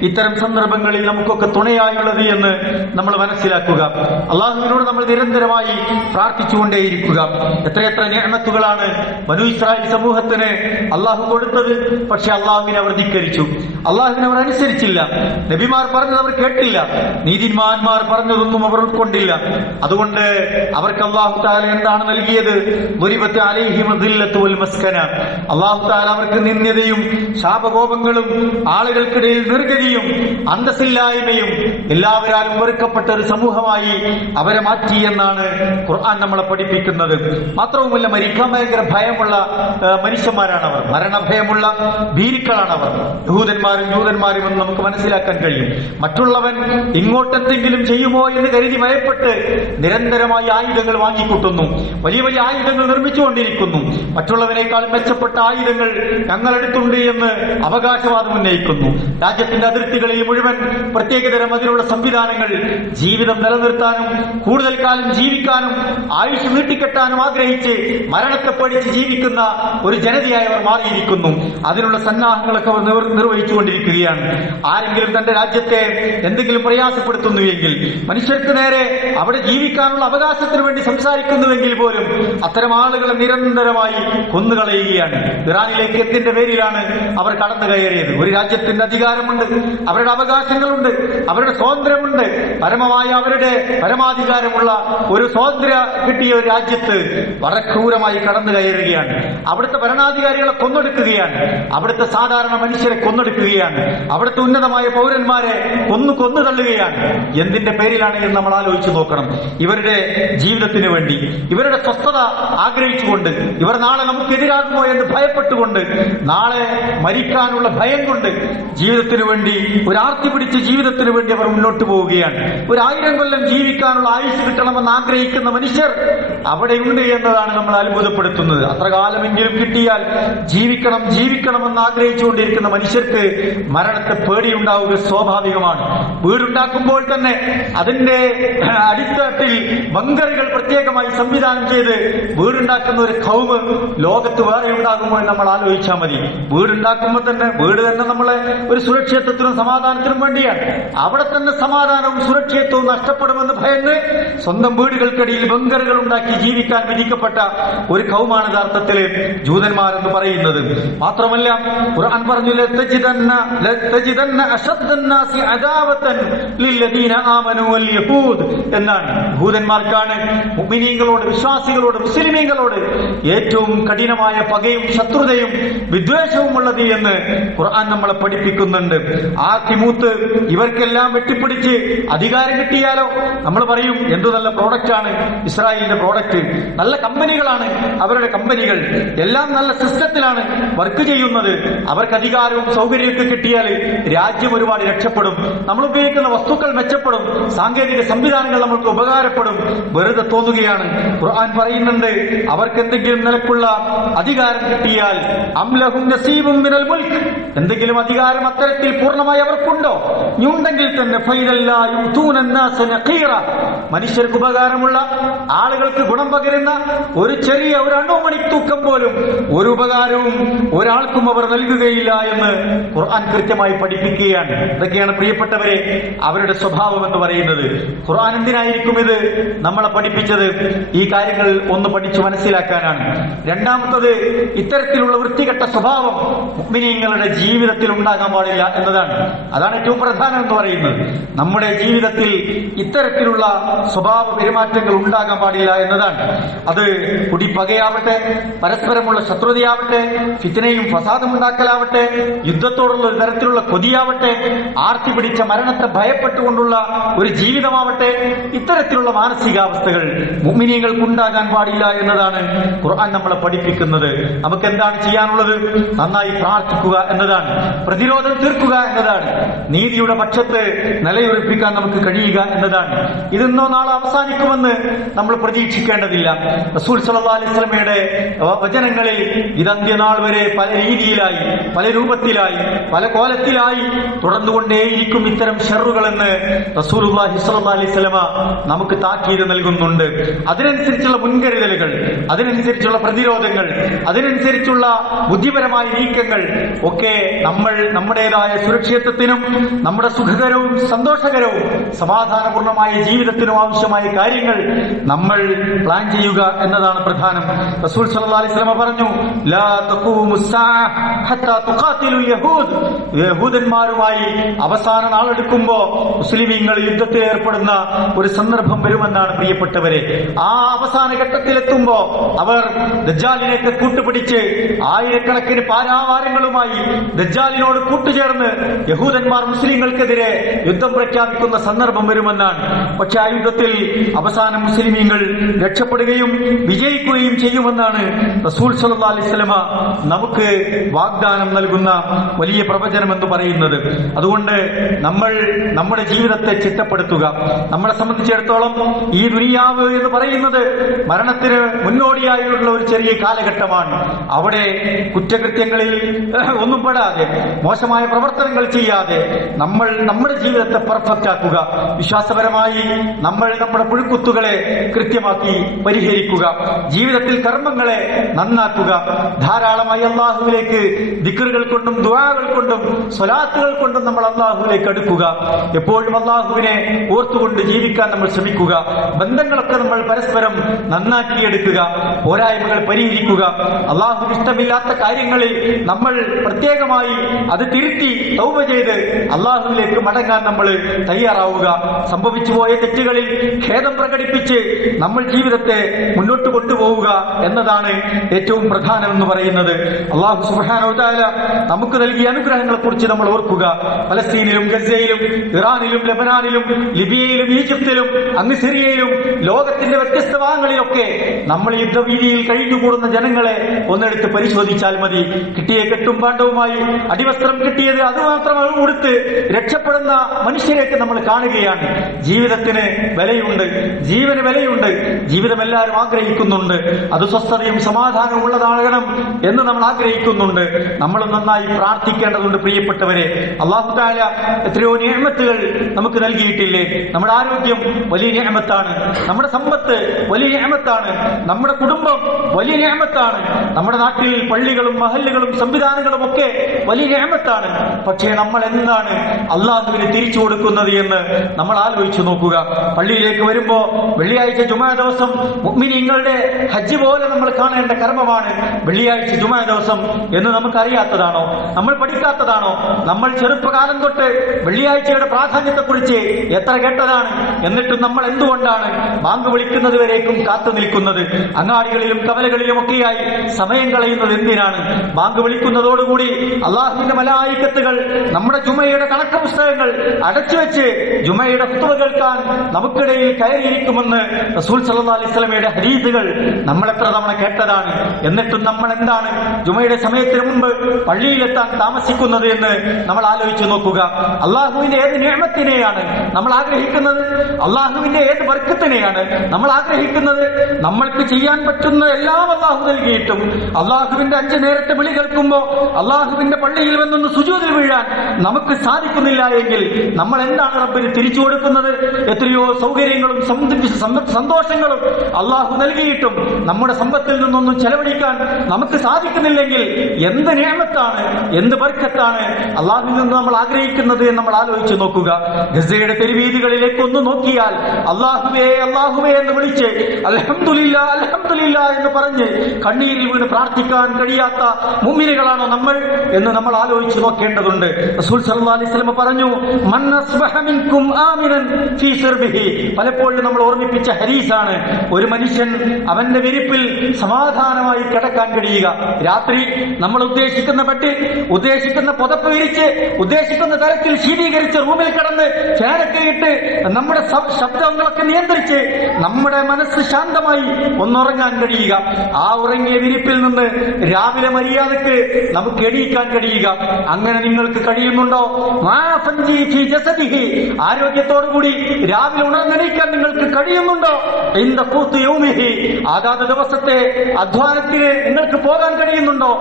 ഇത്തരം സന്ദർഭങ്ങളിൽ നമുക്കൊക്കെ തുണയായുള്ളത് എന്ന് നമ്മൾ മനസ്സിലാക്കുക. അള്ളാഹുവിനോട് നമ്മൾ നിരന്തരമായി പ്രാർത്ഥിച്ചുകൊണ്ടേയിരിക്കുക. എത്രയെത്ര നിഅമത്തുകളാണ് ബനൂ ഇസ്രായേൽ സമൂഹത്തിന് അള്ളാഹു കൊടുത്തത്. പക്ഷെ അള്ളാഹുവിനെ അവർ ധിക്കരിച്ചു, അള്ളാഹുവിനെ അവർ അനുസരിച്ചില്ല. നബിമാർ പറഞ്ഞത് അവർ കേട്ടില്ല, നീതിമാന്മാർ പറഞ്ഞതൊന്നും അവർ ഉൾക്കൊണ്ടില്ല. അതുകൊണ്ട് അവർക്ക് അള്ളാഹു തആല എന്താണ് നൽകിയത്? ദുരിബത്ത് അലൈഹിം ദില്ലത്തു വൽ മസ്കന. അള്ളാഹു തആല അവർക്ക് നിന്ദ്യതയും ശാപകോപങ്ങളും ആളുകൾക്കിടയിൽ നിർഗതിയും അന്തസ്സില്ലായ്മയും എല്ലാവരാലും വെറുക്കപ്പെട്ട ഒരു സമൂഹമായി അവരെ മാറ്റി എന്നാണ് ഖുർആൻ നമ്മളെ പഠിപ്പിക്കുന്നത്. മാത്രവുമല്ല, മരിക്കാൻ ഭയങ്കര ഭയമുള്ള മനുഷ്യന്മാരാണ് അവർ, മരണഭയമുള്ള ഭീരുക്കളാണ് അവർ. യഹൂദന്മാരും ജൂതന്മാരും എന്ന് നമുക്ക് മനസ്സിലാക്കാൻ കഴിയും. മറ്റുള്ളവൻ ഇങ്ങോട്ടെന്തെങ്കിലും ചെയ്യുമോ എന്ന് കരുതി ഭയപ്പെട്ട് നിരന്തരമായി ആയുധങ്ങൾ വാങ്ങിക്കൂട്ടുന്നു, വലിയ വലിയ ആയുധങ്ങൾ നിർമ്മിച്ചുകൊണ്ടിരിക്കുന്നു. മറ്റുള്ളവനേക്കാൾ മെച്ചപ്പെട്ട ആയുധങ്ങൾ ഞങ്ങളെടുത്തുണ്ട് എന്ന് അവകാശവാദം ഉന്നയിക്കുന്നു. രാജ്യത്തിന്റെ അതിർത്തികളിൽ മുഴുവൻ പ്രത്യേകതരം അതിലുള്ള സംവിധാനങ്ങൾ ജീവിതം നിലനിർത്താനും കൂടുതൽ കാലം ജീവിക്കാനും ആയുഷ് നീട്ടിക്കെട്ടാനും ആഗ്രഹിച്ച് മരണത്തെ പഠിച്ച് ജീവിക്കുന്ന ഒരു ജനതയായി അവർ മാറിയിരിക്കുന്നു. അതിനുള്ള സന്നാഹങ്ങളൊക്കെ അവർ നിർവഹിച്ചുകൊണ്ടിരിക്കുകയാണ്. ആരെങ്കിലും തന്റെ രാജ്യത്തെ എന്തെങ്കിലും പ്രയാസപ്പെടുത്തുന്നുവെങ്കിൽ, മനുഷ്യർക്ക് നേരെ അവിടെ ജീവിക്കാനുള്ള അവകാശത്തിന് വേണ്ടി സംസാരിക്കുന്നുവെങ്കിൽ പോലും അത്തരം ആളുകളെ നിരന്തരമായി കൊന്നുകളയുകയാണ്. ഇറാനിലേക്ക് എന്തിന്റെ പേരിലാണ് അവർ കടന്നു കയറിയത്? ഒരു രാജ്യത്തിന്റെ അധികാരമുണ്ട്, അവരുടെ അവകാശങ്ങളുണ്ട്, അവരുടെ സ്വാതന്ത്ര്യമുണ്ട്. പരമമായ അവരുടെ പരമാധികാരമുള്ള ഒരു സ്വാതന്ത്ര്യ കിട്ടിയ ഒരു രാജ്യത്ത് വളരെ ക്രൂരമായി കടന്നു കയറുകയാണ്. അവിടുത്തെ ഭരണാധികാരികളെ കൊന്നൊടുക്കുകയാണ്, അവിടുത്തെ സാധാരണ മനുഷ്യരെ കൊന്നൊടുക്കുകയാണ്, അവിടുത്തെ ഉന്നതമായ പൗരന്മാരെ കൊന്നു തള്ളുകയാണ്. എന്തിന്റെ പേരിലാണ് എന്ന് നമ്മൾ ആലോചിച്ചു നോക്കണം. ഇവരുടെ ജീവിതത്തിന് വേണ്ടി, ഇവരുടെ സ്വസ്ഥത ആഗ്രഹിച്ചുകൊണ്ട്, ഇവർ നാളെ നമുക്കെതിരാകുമോ എന്ന് ഭയപ്പെട്ടുകൊണ്ട്, നാളെ മരിക്കാനുള്ള ഭയം കൊണ്ട് ജീവിതത്തിന് വേണ്ടി, ഒരു ആർത്തി പിടിച്ച ജീവിതത്തിന് വേണ്ടി അവർ മുന്നോട്ട് പോവുകയാണ്. 1000 കൊല്ലം ജീവിക്കാനുള്ള ആയുസ് കിട്ടണമെന്ന് ആഗ്രഹിക്കുന്ന മനുഷ്യർ അവിടെയുണ്ട് എന്നതാണ് നമ്മൾ അത്ഭുതപ്പെടുത്തുന്നത്. അത്ര കാലമെങ്കിലും കിട്ടിയാൽ ജീവിക്കണമെന്ന് ആഗ്രഹിച്ചുകൊണ്ടിരിക്കുന്ന മനുഷ്യർക്ക് മരണത്തെ പേടിയുണ്ടാവുക സ്വാഭാവികമാണ്. വീടുണ്ടാക്കുമ്പോൾ തന്നെ അതിന്റെ അടിത്തട്ടിൽ ബങ്കറുകൾ പ്രത്യേകമായി സംവിധാനം ചെയ്ത് വീടുണ്ടാക്കുന്ന ഒരു ഖൗമ് ലോകത്ത് വേറെ ഉണ്ടാകുമ്പോൾ നമ്മൾ ആലോചിച്ചാൽ മതി. വീടുണ്ടാക്കുമ്പോൾ തന്നെ വീട് തന്നെ നമ്മളെ ഒരു സുരക്ഷിതത്വത്തിനും സമാധാനത്തിനും വേണ്ടിയാണ്. അവിടെ തന്നെ സമാധാനവും സുരക്ഷിതത്വവും നഷ്ടപ്പെടുമെന്ന് ഭയന്ന് സ്വന്തം വീടുകൾക്കിടയിൽ ബങ്കറുകൾ ഉണ്ടാക്കി ജീവിക്കാൻ വിധിക്കപ്പെട്ട ഒരു ഖൗമാണ് യഥാർത്ഥത്തിൽ ജൂതന്മാരെന്ന് പറയുന്നത്. മാത്രമല്ല, ഖുർആൻ പറഞ്ഞു ലതജിദന്ന അശദ്ദന്നാസി അദാവതൻ ലില്ലദീന ആമനു വൽ യഹൂദ് എന്നാണ്. യഹൂദന്മാർക്കാണ് മുഅ്മിനീങ്ങളോട്, വിശ്വാസികളോട്, മുസ്ലിമീങ്ങളോട് ഏറ്റവും കഠിനമായ പകയും ശത്രുതയും വിദ്വേഷവും ഉള്ളത് എന്ന് ഖുർആൻ നമ്മളെ പഠിപ്പിക്കുന്നുണ്ട്. ആ തിമൂത്ത് ഇവർക്കെല്ലാം വെട്ടിപ്പിടിച്ച് അധികാരം കിട്ടിയാലോ നമ്മൾ പറയും എന്തു നല്ല പ്രോഡക്റ്റ് ആണ് ഇസ്രായേലിന്റെ പ്രോഡക്റ്റ്, നല്ല കമ്പനികളാണ് അവരുടെ കമ്പനികൾ, എല്ലാം നല്ല സിസ്റ്റത്തിലാണ് വർക്ക് ചെയ്യുന്നത്. അവർക്ക് അധികാരവും സൗകര്യമൊക്കെ കിട്ടിയാൽ രാജ്യം ഒരുപാട് രക്ഷപ്പെടും, നമ്മൾ ഉപയോഗിക്കുന്ന വസ്തുക്കൾ മെച്ചപ്പെടും, സാങ്കേതിക സംവിധാനങ്ങൾ നമുക്ക് ഉപകാരപ്പെടും. വെറുതെ തോന്നുകയാണ്. ഖുർആൻ പറയുന്നുണ്ട്, അവർക്ക് എന്തെങ്കിലും നിലക്കുള്ള അധികാരം കിട്ടിയാൽ അംലഹും നസീബും മിനൽ മുൽക്ക്, എന്തെങ്കിലും അധികാരം അത്തരത്തിൽ പൂർണ്ണമായി അവർക്കുണ്ടോ? ഉണ്ടെങ്കിൽ തന്നെ ഫൈനല്ലാ യുതൂന അന്നാസ നഖീറ, മനുഷ്യർക്ക് ഉപകാരമുള്ള, ആളുകൾക്ക് ഗുണം പകരുന്ന ഒരു ചെറിയ ഒരു അണുമണി തൂക്കം പോലും ഒരു ഉപകാരവും ഒരാൾക്കും അവർ നൽകുകയില്ല എന്ന് ഖുർആൻ കൃത്യമായി പഠിപ്പിക്കുകയാണ്. ഇതൊക്കെയാണ് പ്രിയപ്പെട്ടവരെ അവരുടെ സ്വഭാവം എന്ന് പറയുന്നത്. ഖുർആൻ എന്തിനായിരിക്കും ഇത് നമ്മളെ പഠിപ്പിച്ചത്? ഈ കാര്യങ്ങൾ ഒന്ന് പഠിച്ചു മനസ്സിലാക്കാനാണ്. രണ്ടാമത്തത്, ഇത്തരത്തിലുള്ള വൃത്തികെട്ട സ്വഭാവം മുഅ്മിനീങ്ങളുടെ ജീവിതത്തിൽ ഉണ്ടാകാൻ പാടില്ല എന്നതാണ്. അതാണ് ഏറ്റവും പ്രധാനം എന്ന് പറയുന്നത്. നമ്മുടെ ജീവിതത്തിൽ ഇത്തരത്തിലുള്ള സ്വഭാവ പെരുമാറ്റങ്ങൾ ഉണ്ടാകാൻ പാടില്ല എന്നതാണ്. അത് കുടിപ്പകയാവട്ടെ, പരസ്പരമുള്ള ശത്രുതയാവട്ടെ, ഫിത്നയും ഫസാദും ഉണ്ടാക്കലാവട്ടെ, യുദ്ധത്തോടുള്ള ഒരു തരത്തിലുള്ള കൊതിയാവട്ടെ, ആർത്തി പിടിച്ച മരണത്തെ ഭയപ്പെട്ടുകൊണ്ടുള്ള ഒരു ജീവിതമാവട്ടെ, ഇത്തരത്തിലുള്ള മാനസികാവസ്ഥകൾ മുഅ്മിനീങ്ങൾക്ക് ഉണ്ടാകാൻ പാടില്ല എന്നതാണ് ഖുർആൻ നമ്മളെ പഠിപ്പിക്കുന്നത്. നമുക്ക് എന്താണ് ചെയ്യാനുള്ളത്? നന്നായി പ്രാർത്ഥിക്കുക എന്നതാണ്, പ്രതിരോധം തീർക്കുക എന്നതാണ്, നീതിയുടെ പക്ഷത്ത് നിലയുറപ്പിക്കാൻ നമുക്ക് കഴിയുക എന്നതാണ്. ഇതെന്നോ നാളെ അവസാനിക്കുമെന്ന് നമ്മൾ പ്രതീക്ഷിക്കേണ്ടതില്ല. റസൂൽ സല്ലല്ലാഹു അലൈഹി വസല്ലമയുടെ വചനങ്ങളിൽ ഇതന്ത്യനാൾ വരെ പല രീതിയിലായി, പല രൂപത്തിലായി, പല കോലത്തിലായി തുടർന്നുകൊണ്ടേയിരിക്കും ഇത്തരം ഷർറുകളെന്ന് റസൂലുള്ളാഹി സ്വല്ലല്ലാഹു സല്ലല്ലാഹു അലൈഹി വസല്ലമ നമുക്ക് താക്കീത് നൽകുന്നുണ്ട്. അതിനനുസരിച്ചുള്ള മുൻകരുതലുകൾ, അതിനനുസരിച്ചുള്ള പ്രതിരോധങ്ങൾ, അതിനനുസരിച്ചുള്ള ബുദ്ധിപരമായ നീക്കങ്ങൾ ഒക്കെ നമ്മൾ നമ്മുടേതായ സുരക്ഷിതത്വത്തിനും നമ്മുടെ സുഖകരവും സന്തോഷകരവും സമാധാനപൂർണമായ ജീവിതത്തിനും ആവശ്യമായ കാര്യങ്ങൾ നമ്മൾ പ്ലാൻ ചെയ്യുക എന്നതാണ് പ്രധാനം. റസൂൽ സല്ലല്ലാഹു അലൈഹി വസല്ലമ പറഞ്ഞു, ലാ തഖൂമു സ്സാഅ ഹത്താ തുഖാതിലുൽ യഹൂദ്. യഹൂദന്മാരുമായി അവസാന നാളെടുക്കുമ്പോ മുസ്ലിമീങ്ങൾ യുദ്ധത്തിൽ ഏർപ്പെടുന്ന ഒരു സന്ദർഭം വരുമെന്നാണ് പ്രിയപ്പെട്ടവരെ. ആ അവസാന ഘട്ടത്തിലെത്തുമ്പോ അവർ ദജ്ജാലിനെയൊക്കെ കൂട്ടുപിടിച്ച് ആയിരക്കണക്കിന് പാരാവാരങ്ങളുമായി ദജ്ജാലിനോട് കൂട്ടുചേർന്ന് യഹൂദന്മാർ മുസ്ലിങ്ങൾക്കെതിരെ യുദ്ധം പ്രഖ്യാപിക്കുന്ന സന്ദർഭം വരുമെന്നാണ്. പക്ഷെ ആ യുദ്ധത്തിൽ അവസാനം മുസ്ലിമീങ്ങൾ രക്ഷപ്പെടുകയും വിജയിക്കുകയും ചെയ്യുമെന്നാണ് റസൂൽ സല്ലല്ലാഹു അലൈഹി വസല്ലമ നമുക്ക് വാഗ്ദാനം നൽകുന്ന വലിയ പ്രവചനം എന്ന് പറയുന്നത്. അതുകൊണ്ട് നമ്മൾ നമ്മുടെ ജീവിതത്തെ ചിട്ടപ്പെടുത്തുക. നമ്മളെ സംബന്ധിച്ചിടത്തോളം ഈ ദുനിയാവ് എന്ന് പറയുന്നത് മരണത്തിന് മുന്നോടിയായുള്ള ഒരു ചെറിയ കാലഘട്ടമാണ്. അവിടെ കുറ്റകൃത്യങ്ങളിൽ ഒന്നും പെടാതെ, മോശമായ പ്രവർത്തനങ്ങൾ ചെയ്യാതെ നമ്മൾ നമ്മുടെ ജീവിതത്തെ പെർഫെക്റ്റ് ആക്കുക. വിശ്വാസപരമായി നമ്മൾ നമ്മുടെ പുഴുക്കുത്തുകളെ കൃത്യമാക്കി പരിഹരിക്കുക. ജീവിതത്തിൽ കർമ്മങ്ങളെ നന്നാക്കുക. ധാരാളമായി അള്ളാഹുവിലേക്ക് ദിക്റുകൾ കൊണ്ടും ദുആകൾ കൊണ്ടും സ്വലാത്തുകൾ കൊണ്ടും നമ്മൾ അള്ളാഹുവിലേക്ക് അടുക്കുക. എപ്പോഴും അള്ളാഹുവിനെ ഓർത്തുകൊണ്ട് ജീവിക്കാൻ നമ്മൾ ശ്രമിക്കുക. ബന്ധങ്ങളൊക്കെ നമ്മൾ പരസ്പരം നന്നാക്കിയെടുക്കുക. പോരായ്മകൾ പരിഹരിക്കുക. അള്ളാഹുവിന് ഇഷ്ടമില്ലാത്ത കാര്യങ്ങളിൽ നമ്മൾ പ്രത്യേകമായി അത് തിരുത്തി തൗബ ചെയ്ത് അള്ളാഹുവിലേക്ക് മടങ്ങാൻ നമ്മൾ തയ്യാറാവുക. സംഭവിച്ചു പോയ തെറ്റുകളിൽ ഖേദം പ്രകടിപ്പിച്ച് നമ്മൾ ജീവിതത്തെ മുന്നോട്ട് കൊണ്ടുപോവുക എന്നതാണ് ഏറ്റവും പ്രധാനമെന്ന് പറയുന്നത്. അള്ളാഹു സുബ്ഹാനഹു വ തആല നമുക്ക് നൽകിയ അനുഗ്രഹങ്ങളെ കുറിച്ച് നമ്മൾ ഓർക്കുക. ഫലസ്തീനിലും ഗസയിലും ഇറാനിലും ലെബനാനിലും ലിബിയയിലും ഈജിപ്തിലും അങ്ങ് സിറിയയിലും ലോകത്തിന്റെ വ്യത്യസ്ത ഭാഗങ്ങളിലൊക്കെ നമ്മൾ യുദ്ധവീതിയിൽ കഴിഞ്ഞുകൂടുന്ന ജനങ്ങളെ ഒന്നെടുത്ത് പരിശോധിച്ചാൽ മതി. കിട്ടിയ കെട്ടും പാണ്ഡവുമായി അടിവസ്ത്രം കിട്ടിയത് അതുമാത്രം ഉടുത്ത് രക്ഷപ്പെടുന്ന മനുഷ്യരെയൊക്കെ നമ്മൾ കാണുകയാണ്. ജീവിതത്തിന് വിലയുണ്ട്, ജീവന് വിലയുണ്ട്. ജീവിതം എല്ലാവരും ആഗ്രഹിക്കുന്നുണ്ട്. അത് സ്വസ്ഥതയും സമാധാനവും ഉള്ളതാകണം എന്ന് നമ്മൾ ആഗ്രഹിക്കുന്നുണ്ട്. നമ്മൾ നന്നായി പ്രാർത്ഥിക്കേണ്ടതുണ്ട് പ്രിയപ്പെട്ടവരെ. അല്ലാഹു തആല എത്രയോ നിഅമത്തുകൾ നമുക്ക് നൽകിയിട്ടില്ലേ? നമ്മുടെ ആരോഗ്യം വലിയ നിഅമത്താണ്. നമ്മുടെ സമ്പത്ത് വലിയ നിഅമത്താണ്. നമ്മുടെ കുടുംബം വലിയ നിഅമത്താണ്. നമ്മുടെ നാട്ടിൽ പള്ളികളും മഹല്ലുകളും സംവിധാനങ്ങളും ഒക്കെ വലിയ നിഅമത്താണ്. പക്ഷേ നമ്മൾ എന്താണ് അള്ളാഹുവിന് തിരിച്ചു കൊടുക്കുന്നത് എന്ന് നമ്മൾ ആലോചിച്ചു നോക്കുക. പള്ളിയിലേക്ക് വരുമ്പോ വെള്ളിയാഴ്ച ജുമാ ദിവസം മുഅ്മിനീങ്ങളുടെ ഹജ്ജ് പോലെ നമ്മൾ കാണേണ്ട കർമ്മമാണ് വെള്ളിയാഴ്ച ജുമാ ദിവസം എന്ന് നമുക്കറിയാത്തതാണോ? നമ്മൾ പഠിക്കാത്തതാണോ? നമ്മൾ ചെറുപ്പകാലം തൊട്ട് വെള്ളിയാഴ്ചയുടെ പ്രാധാന്യത്തെക്കുറിച്ച് എത്ര കേട്ടതാണ്. എന്നിട്ടും നമ്മൾ എന്തുകൊണ്ടാണ് ബാങ്ക് വിളിക്കുന്നത് വരേക്കും കാത്തു നിൽക്കുന്നത്? അങ്ങാടികളിലും കവലകളിലും ഒക്കെയായി സമയം കളയുന്നത് എന്തിനാണ്? ബാങ്ക് വിളിക്കുന്നതോടുകൂടി അള്ളാഹുവിന്റെ മലായികത്തുകൾ നമ്മുടെ ജുമയുടെ കണക്ക് പുസ്തകങ്ങൾ അടച്ചുവെച്ച് ജുമയുടെ ഖുത്ബ കേൾക്കാൻ നമുക്കിടയിൽ കയറിയിരിക്കുമെന്ന് റസൂൽ സല്ലല്ലാഹു അലൈഹി വസല്ലമയുടെ ഹദീസുകൾ നമ്മൾ എത്ര തവണ കേട്ടതാണ്. എന്നിട്ടും നമ്മൾ എന്താണ് ജുമയുടെ സമയത്തിന് മുമ്പ് പള്ളിയിലെത്താൻ താമസിക്കുന്നത് എന്ന് നമ്മൾ ആലോചിച്ചു നോക്കുക. അള്ളാഹുവിന്റെ ഏത് നിഅമത്തിനെയാണ് നമ്മൾ ആഗ്രഹിക്കുന്നത്? അള്ളാഹുവിന്റെ ഏത് ബർക്കത്തിനെയാണ് നമ്മൾ ആഗ്രഹിക്കുന്നത്? നമ്മൾക്ക് ചെയ്യാൻ പറ്റുന്ന എല്ലാം അള്ളാഹു നൽകിയിട്ടും അള്ളാഹുവിന്റെ 5 നേരത്തെ വിളി കേൾക്കുമ്പോ അള്ളാഹുവിന്റെ പള്ളിയിൽ വന്നൊന്ന് സുജൂദിൽ വീഴാൻ നമുക്ക് സാധിക്കുന്നില്ല എങ്കിൽ നമ്മൾ എന്താണ് റബ്ബിന് തിരിച്ചു കൊടുക്കുന്നത്? എത്രയോ സൗകര്യങ്ങളും സന്തോഷങ്ങളും അള്ളാഹു നൽകിയിട്ടും നമ്മുടെ സമ്പത്തിൽ നിന്നൊന്നും ചെലവഴിക്കാൻ നമുക്ക് സാധിക്കുന്നില്ലെങ്കിൽ എന്ത് നിഅമത്താണ്, എന്ത് ബർക്കത്താണ് അള്ളാഹുവിൽ നിന്ന് നമ്മൾ ആഗ്രഹിക്കുന്നത് എന്ന് നമ്മൾ ആലോചിച്ച് നോക്കുക. ഗസയുടെ തെരുവീതികളിലേക്ക് ഒന്ന് നോക്കിയാൽ അള്ളാഹുവേ അള്ളാഹുവേ എന്ന് വിളിച്ച് അൽഹംദുലില്ലാ അൽഹംദുലില്ലാ എന്ന് പറഞ്ഞ് കണ്ണീരിൽ വീണ് പ്രാർത്ഥിക്കാൻ കഴിയാത്ത മുഅ്മിനുകളാണോ നമ്മൾ എന്ന് നമ്മൾ ആലോചിച്ച് നോക്കേണ്ടതുണ്ട്. റസൂൽ സല്ലല്ലാഹു അലൈഹി വസല്ലം പറഞ്ഞു, മൻ അസ്ബഹ മിൻകും ആമിനൻ ഫീ സിർബിഹി. പലപ്പോഴും നമ്മൾ ഓർമ്മിപ്പിച്ച ഹദീസാണ്. ഒരു മനുഷ്യൻ അവന്റെ വിരിപ്പിൽ സമാധാനമായി കിടക്കാൻ കഴിയുക. രാത്രി നമ്മൾ ഉദ്ദേശിക്കുന്ന ബെഡിൽ ഉദ്ദേശിക്കുന്ന പുതപ്പ് വിരിച്ച് ഉദ്ദേശിക്കുന്ന തരത്തിൽ ശീതീകരിച്ച റൂമിൽ കിടന്ന് ഫാനൊക്കെ ഇട്ട് നമ്മുടെ ശബ്ദങ്ങളൊക്കെ നിയന്ത്രിച്ച് നമ്മുടെ മനസ്സ് ശാന്തമായി ഒന്നുറങ്ങാൻ കഴിയുക. ആ ഉറങ്ങിയ വിരിപ്പിൽ നിന്ന് രാവിലെ മര്യാദക്ക് നമുക്ക് എണീക്കാൻ കഴിയുക. അങ്ങനെ നിങ്ങൾക്ക് കഴിയുന്നുണ്ടോ? ആരോഗ്യത്തോടുകൂടി രാവിലെ ഉണർന്നെണീക്കാൻ നിങ്ങൾക്ക് കഴിയുന്നുണ്ടോ ഇന്ദ ഖൂത്തി യൗമിഹി, അതാത് ദിവസത്തെ അധ്വാനത്തിന് നിങ്ങൾക്ക് പോകാൻ കഴിയുന്നുണ്ടോ?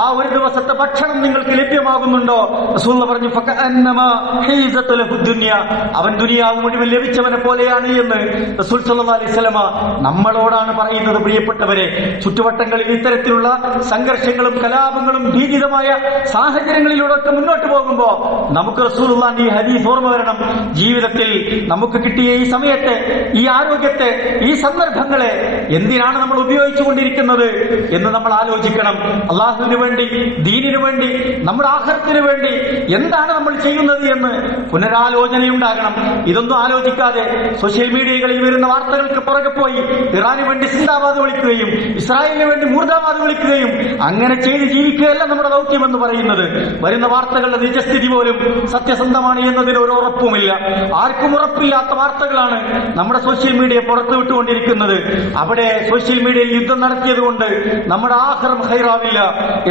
ആ ഒരു ദിവസത്തെ ഭക്ഷണം നിങ്ങൾക്ക് ലഭ്യമാകുന്നുണ്ടോ? റസൂൽ പറഞ്ഞു ഫകഅന്നമാ ഹീസത ലഹു ദുനിയ, അവൻ ദുനിയാവ് മുഴുവൻ ലഭിച്ചവനെ പോലെയാണ് എന്ന് റസൂൽ സല്ലല്ലാഹു അലൈഹി വസല്ലമ നമ്മളോടാണ് പറയുന്നത്. പ്രിയപ്പെട്ടവരെ, ചുറ്റുവട്ടങ്ങളിൽ ഇത്തരത്തിലുള്ള സംഘർഷങ്ങളും കലാപങ്ങളും ഭീതിതമായ സാഹചര്യങ്ങളിലൂടെ മുന്നോട്ട് പോകുമ്പോ നമുക്ക് റസൂലുള്ളാഹിന്റെ ഈ ഹദീസ് ഓർമ്മ വരണം. ജീവിതത്തിൽ നമുക്ക് കിട്ടിയ ഈ സമയത്തെ, ഈ ആരോഗ്യത്തെ, ഈ സന്ദർഭങ്ങളെ എന്തിനാണ് നമ്മൾ ഉപയോഗിച്ചുകൊണ്ടിരിക്കുന്നത് എന്ന് നമ്മൾ ആലോചിക്കണം. അള്ളാഹുവിന് വേണ്ടി, ദീനിനു വേണ്ടി, നമ്മുടെ ആഖിറത്തിന് വേണ്ടി എന്താണ് നമ്മൾ ചെയ്യുന്നത് എന്ന് പുനരാലോചനയുണ്ടാകണം. ഇതൊന്നും ആലോചിക്കാതെ സോഷ്യൽ മീഡിയകളിൽ വരുന്ന വാർത്തകൾക്ക് പുറകെ പോയി ഇറാന് വേണ്ടി സിന്ദാബാദ് വിളിക്കുകയും ഇസ്രായേലിന് വേണ്ടി മുർദാബാദ് വിളിക്കുകയും അങ്ങനെ ചെയ്ത് ജീവിക്കുകയല്ല നമ്മുടെ ദൗത്യമെന്ന് പറയുന്നത്. വരുന്ന വാർത്തകളുടെ നിജസ്ഥിതി പോലും സത്യസന്ധമാണ് എന്നതിന് ഒരു ഉറപ്പുമില്ല. ആർക്കും ഉറപ്പില്ലാത്ത വാർത്തകളാണ് നമ്മുടെ സോഷ്യൽ മീഡിയ പുറത്തുവിട്ടുകൊണ്ടിരിക്കുന്നത്. അവിടെ സോഷ്യൽ മീഡിയയിൽ യുദ്ധം നടത്തിയത് കൊണ്ട് നമ്മുടെ ആഖിറം ഖൈറാവില്ല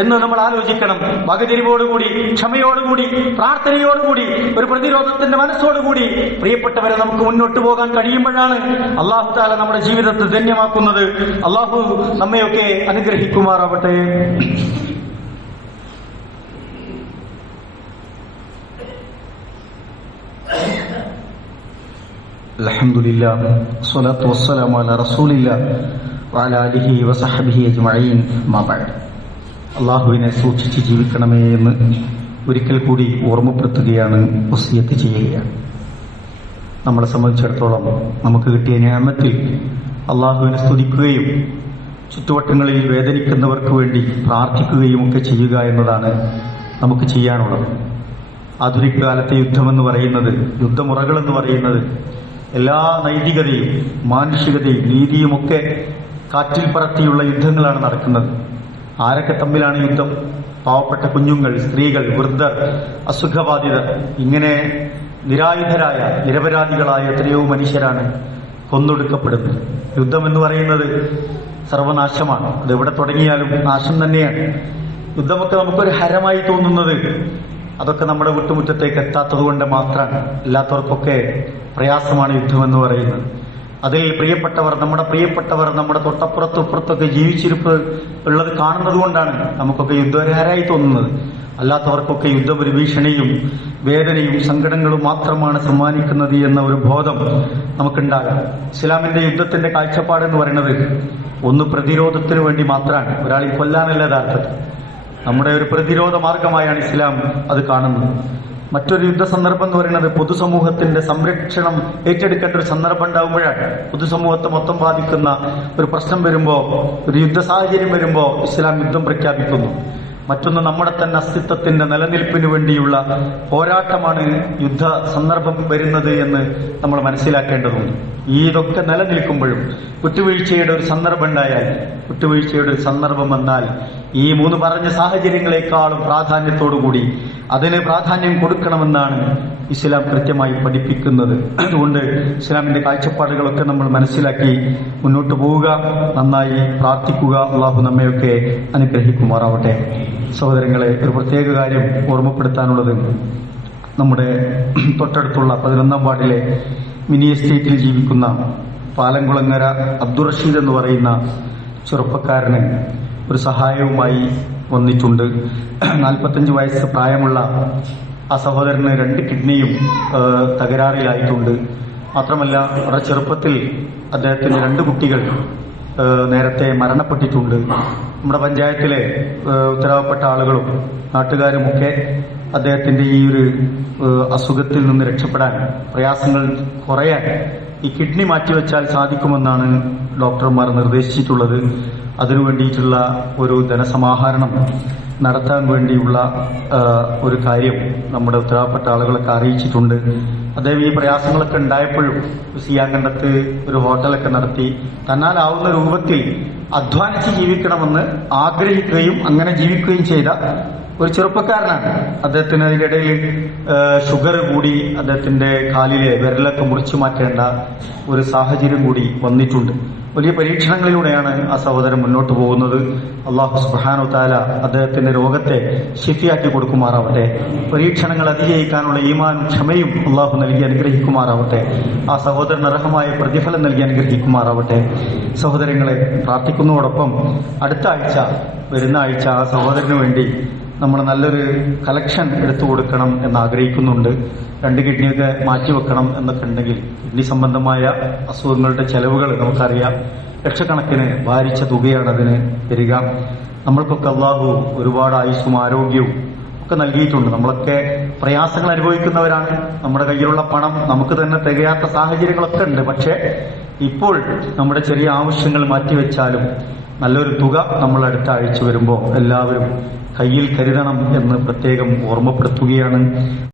എന്ന് നമ്മൾ ആലോചിക്കണം. വകതിരിവോടുകൂടി, ക്ഷമയോടുകൂടി, പ്രാർത്ഥനയോടുകൂടി, ഒരു പ്രതിരോധത്തിന്റെ മനസ്സോടുകൂടി പ്രിയപ്പെട്ടവരെ നമുക്ക് മുന്നോട്ട് പോകാൻ കഴിയുമ്പോഴാണ് അല്ലാഹു തആല നമ്മുടെ ജീവിതത്തെ ധന്യമാക്കുന്നത്. അല്ലാഹു നമ്മയൊക്കെ അനുഗ്രഹിക്കുമാറാവട്ടെ. അൽഹംദുലില്ലാഹ് സ്വലാത്തു വസ്സലാമു അലാ റസൂലില്ലാഹ് വഅലാ ആലിഹി വസഹ്ബിഹി അജ്മഈൻ. അമ്മാ ബഅദ്. അല്ലാഹുവിനെ സൂക്ഷിച്ച് ജീവിക്കണമേ എന്ന് ഒരിക്കൽ കൂടി ഓർമ്മപ്പെടുത്തുകയാണ്, വസിയത്ത് ചെയ്യുകയാണ്. നമ്മളെ സംബന്ധിച്ചിടത്തോളം നമുക്ക് കിട്ടിയ നിഅമത്തിൽ അല്ലാഹുവിനെ സ്തുതിക്കുകയും ചുറ്റുവട്ടങ്ങളിൽ വേദനിക്കുന്നവർക്ക് വേണ്ടി പ്രാർത്ഥിക്കുകയും ഒക്കെ ചെയ്യുക എന്നതാണ് നമുക്ക് ചെയ്യാനുള്ളത്. ആധുനിക കാലത്തെ യുദ്ധമെന്ന് പറയുന്നത്, യുദ്ധമുറകളെന്ന് പറയുന്നത് എല്ലാ നൈതികതയും മാനുഷികതയും നീതിയുമൊക്കെ കാറ്റിൽ പറത്തിയുള്ള യുദ്ധങ്ങളാണ് നടക്കുന്നത്. ആരൊക്കെ തമ്മിലാണ് യുദ്ധം? പാവപ്പെട്ട കുഞ്ഞുങ്ങൾ, സ്ത്രീകൾ, വൃദ്ധർ, അസുഖബാധിതർ, ഇങ്ങനെ നിരായുധരായ നിരപരാധികളായ എത്രയോ മനുഷ്യരാണ് കൊന്നൊടുക്കപ്പെടുന്നത്. യുദ്ധം എന്ന് പറയുന്നത് സർവനാശമാണ്. അതെവിടെ തുടങ്ങിയാലും നാശം തന്നെയാണ്. യുദ്ധമൊക്കെ നമുക്കൊരു ഹരമായി തോന്നുന്നത് അതൊക്കെ നമ്മുടെ വിട്ടുമുറ്റത്തേക്ക് എത്താത്തത് കൊണ്ട് മാത്രമാണ്. അല്ലാത്തവർക്കൊക്കെ പ്രയാസമാണ് യുദ്ധമെന്ന് പറയുന്നത്. അതിൽ പ്രിയപ്പെട്ടവർ, നമ്മുടെ തൊട്ടപ്പുറത്തും ഇപ്പുറത്തൊക്കെ ജീവിച്ചിരിപ്പ് ഉള്ളത് കാണുന്നത് കൊണ്ടാണ് നമുക്കൊക്കെ യുദ്ധഹരായി തോന്നുന്നത്. അല്ലാത്തവർക്കൊക്കെ യുദ്ധം ഒരു ഭീഷണിയും വേദനയും സങ്കടങ്ങളും മാത്രമാണ് സമ്മാനിക്കുന്നത് എന്ന ഒരു ബോധം നമുക്കുണ്ടാകാം. ഇസ്ലാമിന്റെ യുദ്ധത്തിന്റെ കാഴ്ചപ്പാടെന്ന് പറയുന്നത് ഒന്ന് പ്രതിരോധത്തിന് വേണ്ടി മാത്രമാണ്, ഒരാളെ കൊല്ലാനല്ല യഥാർത്ഥത്തിൽ. നമ്മുടെ ഒരു പ്രതിരോധ മാർഗമായാണ് ഇസ്ലാം അത് കാണുന്നത്. മറ്റൊരു യുദ്ധ സന്ദർഭം എന്ന് പറയുന്നത് പൊതുസമൂഹത്തിന്റെ സംരക്ഷണം ഏറ്റെടുക്കേണ്ട ഒരു സന്ദർഭം ഉണ്ടാകുമ്പോഴാണ്. പൊതുസമൂഹത്തെ മൊത്തം ബാധിക്കുന്ന ഒരു പ്രശ്നം വരുമ്പോ, ഒരു യുദ്ധ സാഹചര്യം വരുമ്പോ ഇസ്ലാം യുദ്ധം പ്രഖ്യാപിക്കുന്നു. മറ്റൊന്ന് നമ്മുടെ തന്നെ അസ്തിത്വത്തിന്റെ നിലനിൽപ്പിന് വേണ്ടിയുള്ള പോരാട്ടമാണ് യുദ്ധ സന്ദർഭം വരുന്നത് എന്ന് നമ്മൾ മനസ്സിലാക്കേണ്ടതുണ്ട്. ഇതൊക്കെ നിലനിൽക്കുമ്പോഴും വിട്ടുവീഴ്ചയുടെ ഒരു സന്ദർഭം ഉണ്ടായാൽ, വിട്ടുവീഴ്ചയുടെ ഒരു സന്ദർഭം വന്നാൽ ഈ മൂന്ന് പറഞ്ഞ സാഹചര്യങ്ങളെക്കാളും പ്രാധാന്യത്തോടുകൂടി അതിന് പ്രാധാന്യം കൊടുക്കണമെന്നാണ് ഇസ്ലാം കൃത്യമായി പഠിപ്പിക്കുന്നത്. അതുകൊണ്ട് ഇസ്ലാമിന്റെ കാഴ്ചപ്പാടുകളൊക്കെ നമ്മൾ മനസ്സിലാക്കി മുന്നോട്ട് പോവുക, നന്നായി പ്രാർത്ഥിക്കുക. അള്ളാഹു നമ്മയൊക്കെ അനുഗ്രഹിക്കുമാറാവട്ടെ. സഹോദരങ്ങളെ, ഒരു പ്രത്യേക കാര്യം ഓർമ്മപ്പെടുത്താനുള്ളത്, നമ്മുടെ തൊട്ടടുത്തുള്ള 11-ാം വാർഡിലെ മിനി എസ്റ്റേറ്റിൽ ജീവിക്കുന്ന പാലംകുളങ്ങര അബ്ദുൾ റഷീദ് എന്ന് പറയുന്ന ചെറുപ്പക്കാരന് ഒരു സഹായവുമായി വന്നിട്ടുണ്ട്. 45 വയസ്സ് പ്രായമുള്ള ആ സഹോദരന് 2 കിഡ്നിയും തകരാറിലായിട്ടുണ്ട്. മാത്രമല്ല വളരെ ചെറുപ്പത്തിൽ അദ്ദേഹത്തിന്റെ 2 കുട്ടികൾ നേരത്തെ മരണപ്പെട്ടിട്ടുണ്ട്. നമ്മുടെ പഞ്ചായത്തിലെ ഉത്തരവാദപ്പെട്ട ആളുകളും നാട്ടുകാരുമൊക്കെ അദ്ദേഹത്തിന്റെ ഈ ഒരു അസുഖത്തിൽ നിന്ന് രക്ഷപ്പെടാൻ, പ്രയാസങ്ങൾ കുറയാൻ ഈ കിഡ്നി മാറ്റിവെച്ചാൽ സാധിക്കുമെന്നാണ് ഡോക്ടർമാർ നിർദ്ദേശിച്ചിട്ടുള്ളത്. അതിനു വേണ്ടിയിട്ടുള്ള ഒരു ധനസമാഹരണം നടത്താൻ വേണ്ടിയുള്ള ഒരു കാര്യം നമ്മുടെ ഉത്തരവാദപ്പെട്ട ആളുകളൊക്കെ അറിയിച്ചിട്ടുണ്ട്. അദ്ദേഹം ഈ പ്രയാസങ്ങളൊക്കെ ഉണ്ടായപ്പോഴും സിയാങ്കണ്ടത്ത് ഒരു ഹോട്ടലൊക്കെ നടത്തി തന്നാലാവുന്ന രൂപത്തിൽ അധ്വാനിച്ച് ജീവിക്കണമെന്ന് ആഗ്രഹിക്കുകയും അങ്ങനെ ജീവിക്കുകയും ചെയ്ത ഒരു ചെറുപ്പക്കാരനാണ്. അദ്ദേഹത്തിന് അതിനിടയിൽ ഷുഗർ കൂടി അദ്ദേഹത്തിന്റെ കാലിലെ വിരലൊക്കെ മുറിച്ചു മാറ്റേണ്ട ഒരു സാഹചര്യം കൂടി വന്നിട്ടുണ്ട്. വലിയ പരീക്ഷണങ്ങളിലൂടെയാണ് ആ സഹോദരൻ മുന്നോട്ട് പോകുന്നത്. അള്ളാഹു സുബ്ഹാനഹു വ തആല അദ്ദേഹത്തിന്റെ രോഗത്തെ ശിഫിയാക്കി കൊടുക്കുമാറാവട്ടെ. പരീക്ഷണങ്ങൾ അതിജയിക്കാനുള്ള ഈമാനും ക്ഷമയും അള്ളാഹു നൽകി അനുഗ്രഹിക്കുമാറാവട്ടെ. ആ സഹോദരൻ അർഹമായ പ്രതിഫലം നൽകി അനുഗ്രഹിക്കുമാറാവട്ടെ. സഹോദരങ്ങളെ, പ്രാർത്ഥിക്കുന്നതോടൊപ്പം അടുത്ത ആഴ്ച, വരുന്ന ആഴ്ച ആ സഹോദരന് വേണ്ടി നമ്മൾ നല്ലൊരു കളക്ഷൻ എടുത്തു കൊടുക്കണം എന്ന് ആഗ്രഹിക്കുന്നുണ്ട്. 2 കിഡ്നിയൊക്കെ മാറ്റിവെക്കണം എന്നൊക്കെ ഉണ്ടെങ്കിൽ കിഡ്നി സംബന്ധമായ അസുഖങ്ങളുടെ ചെലവുകൾ നമുക്കറിയാം. ലക്ഷക്കണക്കിന് ഭാരിച്ച തുകയാണ് അതിന് വരിക. നമ്മൾക്കൊക്കെ അള്ളാഹു ഒരുപാട് ആയുസ്സും ആരോഗ്യവും ഒക്കെ നൽകിയിട്ടുണ്ട്. നമ്മളൊക്കെ പ്രയാസങ്ങൾ അനുഭവിക്കുന്നവരാണ്. നമ്മുടെ കയ്യിലുള്ള പണം നമുക്ക് തന്നെ തികയാത്ത സാഹചര്യങ്ങളൊക്കെ ഉണ്ട്. പക്ഷേ ഇപ്പോൾ നമ്മുടെ ചെറിയ ആവശ്യങ്ങൾ മാറ്റിവെച്ചാലും നല്ലൊരു തുക നമ്മൾ അടുത്ത ആഴ്ച വരുമ്പോൾ എല്ലാവരും കയ്യിൽ കരുതണം എന്ന് പ്രത്യേകം ഓർമ്മപ്പെടുത്തുകയാണ്.